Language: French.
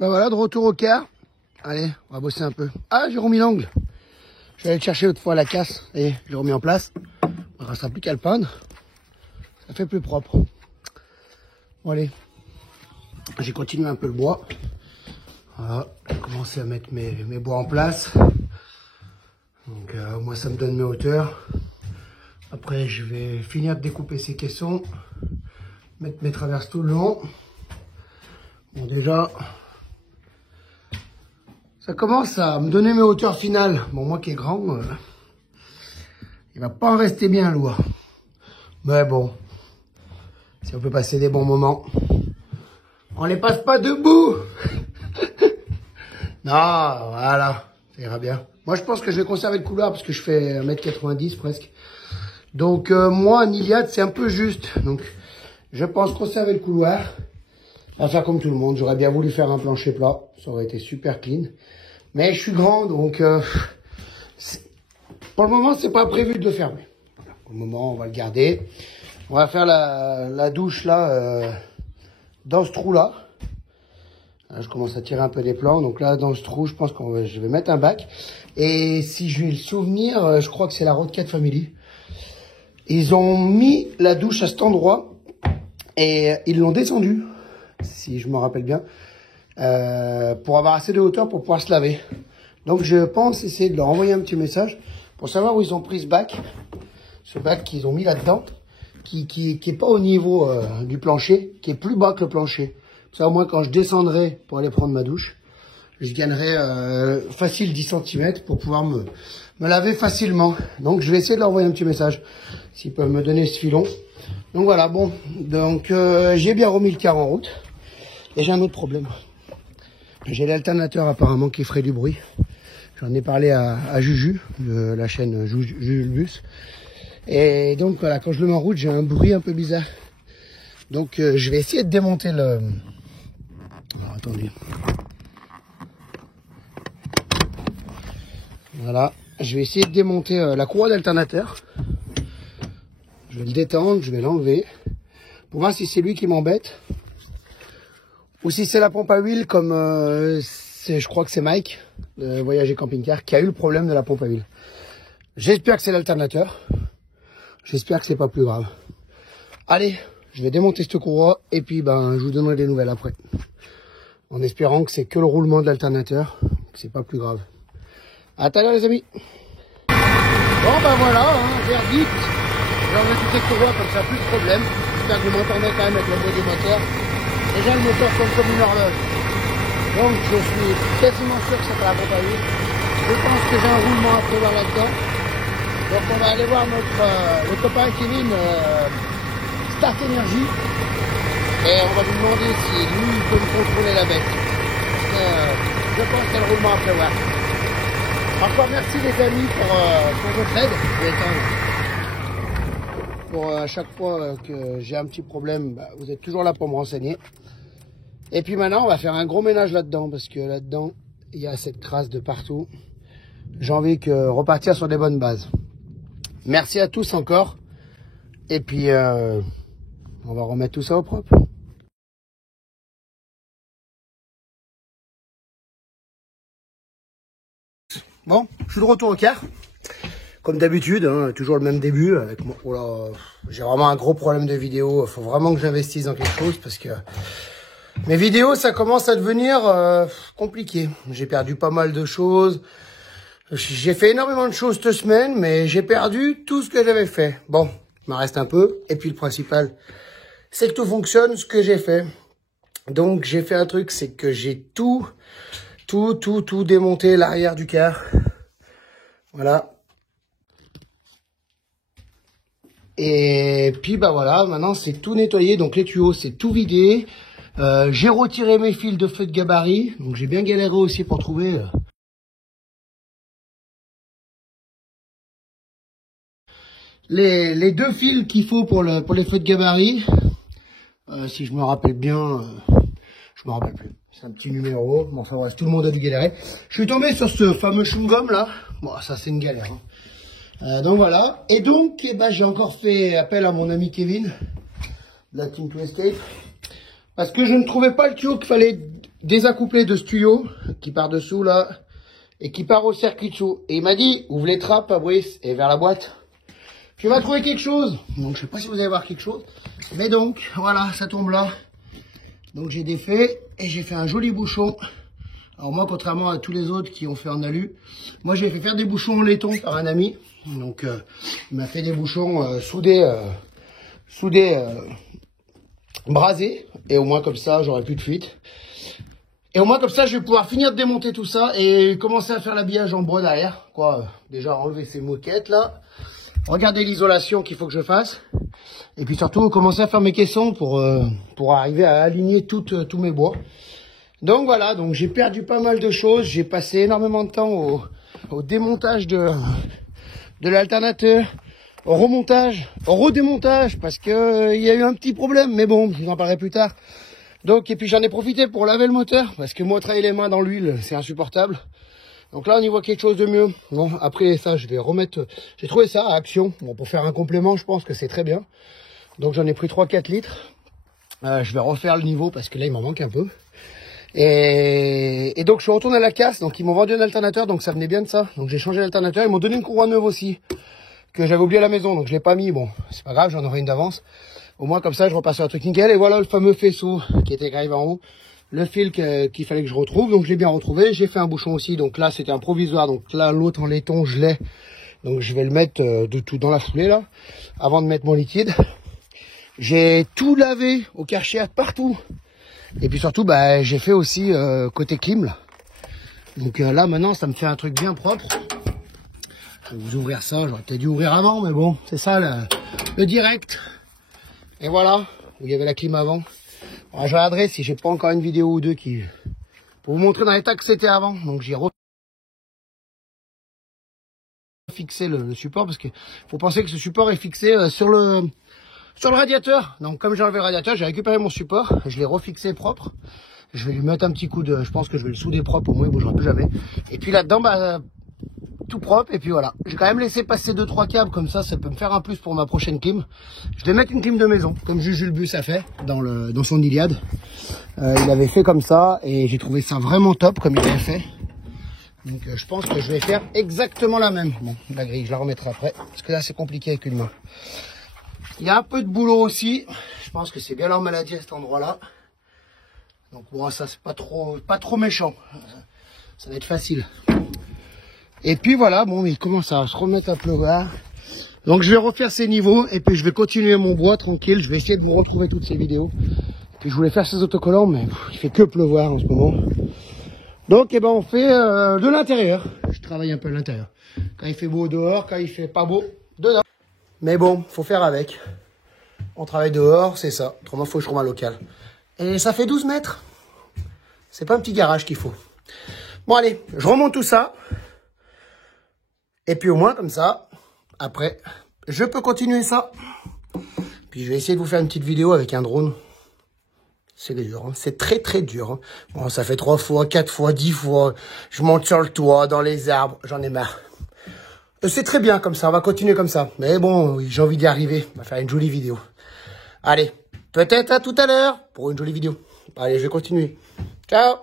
Bah voilà, de retour au car. Allez, on va bosser un peu. Ah, j'ai remis l'angle. Je vais aller le chercher l'autre fois à la casse. Et je l'ai remis en place. Il ne restera plus qu'à le peindre. Ça fait plus propre. Bon, allez. J'ai continué un peu le bois. Voilà, j'ai commencé à mettre mes bois en place. Donc, moi, ça me donne mes hauteurs. Après, je vais finir de découper ces caissons. Mettre mes traverses tout le long. Bon, déjà, ça commence à me donner mes hauteurs finales. Bon, moi qui est grand, il va pas en rester bien loin. Mais bon, si on peut passer des bons moments, on les passe pas debout. Non, voilà, ça ira bien. Moi, je pense que je vais conserver le couloir parce que je fais 1m90 presque. Donc, moi, en Iliade, c'est un peu juste. Donc, je pense conserver le couloir. À faire comme tout le monde. J'aurais bien voulu faire un plancher plat. Ça aurait été super clean. Mais je suis grand, donc pour le moment, c'est pas prévu de le fermer. Voilà, pour le moment, on va le garder. On va faire la douche là, dans ce trou-là. Là, je commence à tirer un peu des plans. Donc là, dans ce trou, je pense que je vais mettre un bac. Et si je vais le souvenir, je crois que c'est la Road 4 Family. Ils ont mis la douche à cet endroit et ils l'ont descendu, si je me rappelle bien, pour avoir assez de hauteur pour pouvoir se laver. Donc je pense essayer de leur envoyer un petit message pour savoir où ils ont pris ce bac qu'ils ont mis là-dedans, qui est pas au niveau du plancher, qui est plus bas que le plancher. Ça, au moins, quand je descendrai pour aller prendre ma douche, je gagnerai facile 10 cm pour pouvoir me laver facilement. Donc je vais essayer de leur envoyer un petit message, s'ils peuvent me donner ce filon. Donc voilà, bon, donc j'ai bien remis le car en route. Et j'ai un autre problème. J'ai l'alternateur apparemment qui ferait du bruit. J'en ai parlé à Juju, de la chaîne Jujubus. Et donc voilà, quand je le mets en route, j'ai un bruit un peu bizarre. Donc je vais essayer de démonter le... Alors attendez. Voilà, je vais essayer de démonter la courroie d'alternateur. Je vais le détendre, je vais l'enlever. Pour voir si c'est lui qui m'embête. Ou si c'est la pompe à huile, comme je crois que c'est Mike, de Voyager Camping Car, qui a eu le problème de la pompe à huile. J'espère que c'est l'alternateur. J'espère que c'est pas plus grave. Allez, je vais démonter cette courroie et puis ben je vous donnerai des nouvelles après. En espérant que c'est que le roulement de l'alternateur, que c'est pas plus grave. À tout à l'heure les amis. Bon ben voilà, verdict. J'ai enlevé toutes ces courroies comme ça, plus de problème. J'espère que vous m'entendez quand même avec le bruit du moteur. Déjà le moteur tourne comme une horloge. Donc je suis quasiment sûr que c'est pas la pompe à huile. Je pense que j'ai un roulement à prévoir là-dedans. Donc on va aller voir le copain Kevin Start Energy. Et on va lui demander si lui il peut me contrôler la bête. Je pense qu'il y a le roulement à prévoir. Encore merci les amis pour votre aide. Pour à chaque fois que j'ai un petit problème, bah, vous êtes toujours là pour me renseigner. Et puis maintenant, on va faire un gros ménage là-dedans, parce que là-dedans, il y a cette crasse de partout. J'ai envie de repartir sur des bonnes bases. Merci à tous encore. Et puis, on va remettre tout ça au propre. Bon, je suis de retour au car. Comme d'habitude, hein, toujours le même début. Avec mon... oh là, j'ai vraiment un gros problème de vidéo. Il faut vraiment que j'investisse dans quelque chose parce que mes vidéos, ça commence à devenir compliqué. J'ai perdu pas mal de choses. J'ai fait énormément de choses cette semaine, mais j'ai perdu tout ce que j'avais fait. Bon, il m'en reste un peu. Et puis le principal, c'est que tout fonctionne, ce que j'ai fait. Donc j'ai fait un truc, c'est que j'ai tout démonté l'arrière du car. Voilà. Et puis bah voilà, maintenant c'est tout nettoyé, donc les tuyaux c'est tout vidé. J'ai retiré mes fils de feu de gabarit, donc j'ai bien galéré aussi pour trouver les deux fils qu'il faut pour les feux de gabarit. Si je me rappelle bien, je me rappelle plus. C'est un petit numéro, bon, enfin bref, tout le monde a dû galérer. Je suis tombé sur ce fameux chewing-gum là. Bon, ça c'est une galère. Hein. Donc voilà. Et donc, eh ben, j'ai encore fait appel à mon ami Kevin, de la Team to Escape, parce que je ne trouvais pas le tuyau qu'il fallait désaccouplé de ce tuyau qui part dessous là et qui part au circuit dessous. Et il m'a dit, ouvre les trappes Fabrice et vers la boîte. Tu vas trouver quelque chose. Donc je sais pas si vous allez voir quelque chose. Mais donc voilà, ça tombe là. Donc j'ai défait et j'ai fait un joli bouchon. Alors moi, contrairement à tous les autres qui ont fait en alu, moi j'ai fait faire des bouchons en laiton par un ami. Donc il m'a fait des bouchons soudés, brasés. Et au moins comme ça, j'aurai plus de fuite. Et au moins comme ça, je vais pouvoir finir de démonter tout ça et commencer à faire l'habillage en bois derrière. Quoi, déjà enlever ces moquettes là. Regardez l'isolation qu'il faut que je fasse. Et puis surtout, commencer à faire mes caissons pour arriver à aligner tous mes bois. Donc voilà, donc j'ai perdu pas mal de choses. J'ai passé énormément de temps au démontage de l'alternateur, au remontage, au redémontage, parce que il y a eu un petit problème. Mais bon, je vous en parlerai plus tard. Donc, et puis j'en ai profité pour laver le moteur, parce que moi, travailler les mains dans l'huile, c'est insupportable. Donc là, on y voit quelque chose de mieux. Bon, après ça, je vais remettre... J'ai trouvé ça à Action. Bon, pour faire un complément, je pense que c'est très bien. Donc j'en ai pris 3-4 litres. Je vais refaire le niveau, parce que là, il m'en manque un peu. Et donc je suis retourné à la casse, donc ils m'ont vendu un alternateur, donc ça venait bien de ça. Donc j'ai changé l'alternateur, ils m'ont donné une courroie neuve aussi, que j'avais oublié à la maison, donc je l'ai pas mis. Bon, c'est pas grave, j'en aurai une d'avance. Au moins comme ça je repasse sur un truc nickel. Et voilà le fameux faisceau qui était gravé en haut, le fil qu'il fallait que je retrouve, donc je l'ai bien retrouvé. J'ai fait un bouchon aussi, donc là c'était un provisoire, donc là l'autre en laiton je l'ai, donc je vais le mettre de tout dans la foulée là, avant de mettre mon liquide. J'ai tout lavé au Karcher partout. Et puis surtout, bah, j'ai fait aussi côté clim là. Donc là maintenant, ça me fait un truc bien propre. Je vais vous ouvrir ça. J'aurais peut-être dû ouvrir avant, mais bon, c'est ça le direct. Et voilà, où il y avait la clim avant. Alors, je regarderai si j'ai pas encore une vidéo ou deux qui pour vous montrer dans l'état que c'était avant. Donc j'ai refixé le support parce que faut penser que ce support est fixé sur le radiateur. Donc comme j'ai enlevé le radiateur, j'ai récupéré mon support, je l'ai refixé propre. Je vais lui mettre un petit coup de... Je pense que je vais le souder propre, au moins il ne bougera plus jamais. Et puis là-dedans, bah, tout propre. Et puis voilà. J'ai quand même laissé passer 2-3 câbles, comme ça peut me faire un plus pour ma prochaine clim. Je vais mettre une clim de maison, comme Jules Bus a fait dans son Iliade. Il avait fait comme ça, et j'ai trouvé ça vraiment top, comme il avait fait. Donc je pense que je vais faire exactement la même. Bon, la grille, je la remettrai après, parce que là c'est compliqué avec une main. Il y a un peu de boulot aussi. Je pense que c'est bien leur maladie à cet endroit-là. Donc bon, ça c'est pas trop méchant. Ça va être facile. Et puis voilà, bon, il commence à se remettre à pleuvoir. Donc je vais refaire ces niveaux et puis je vais continuer mon bois tranquille. Je vais essayer de vous retrouver toutes ces vidéos. Puis je voulais faire ces autocollants, mais il fait que pleuvoir en ce moment. Donc eh ben on fait de l'intérieur. Je travaille un peu à l'intérieur. Quand il fait beau dehors, quand il fait pas beau dedans. Mais bon, faut faire avec. On travaille dehors, c'est ça. Autrement, faut que je trouve un local. Et ça fait 12 mètres. C'est pas un petit garage qu'il faut. Bon, allez, je remonte tout ça. Et puis au moins, comme ça, après, je peux continuer ça. Puis je vais essayer de vous faire une petite vidéo avec un drone. C'est dur, hein. C'est très très dur. Hein. Bon, ça fait 3 fois, 4 fois, 10 fois. Je monte sur le toit, dans les arbres. J'en ai marre. C'est très bien comme ça, on va continuer comme ça. Mais bon, oui, j'ai envie d'y arriver. On va faire une jolie vidéo. Allez, peut-être à tout à l'heure pour une jolie vidéo. Allez, je vais continuer. Ciao!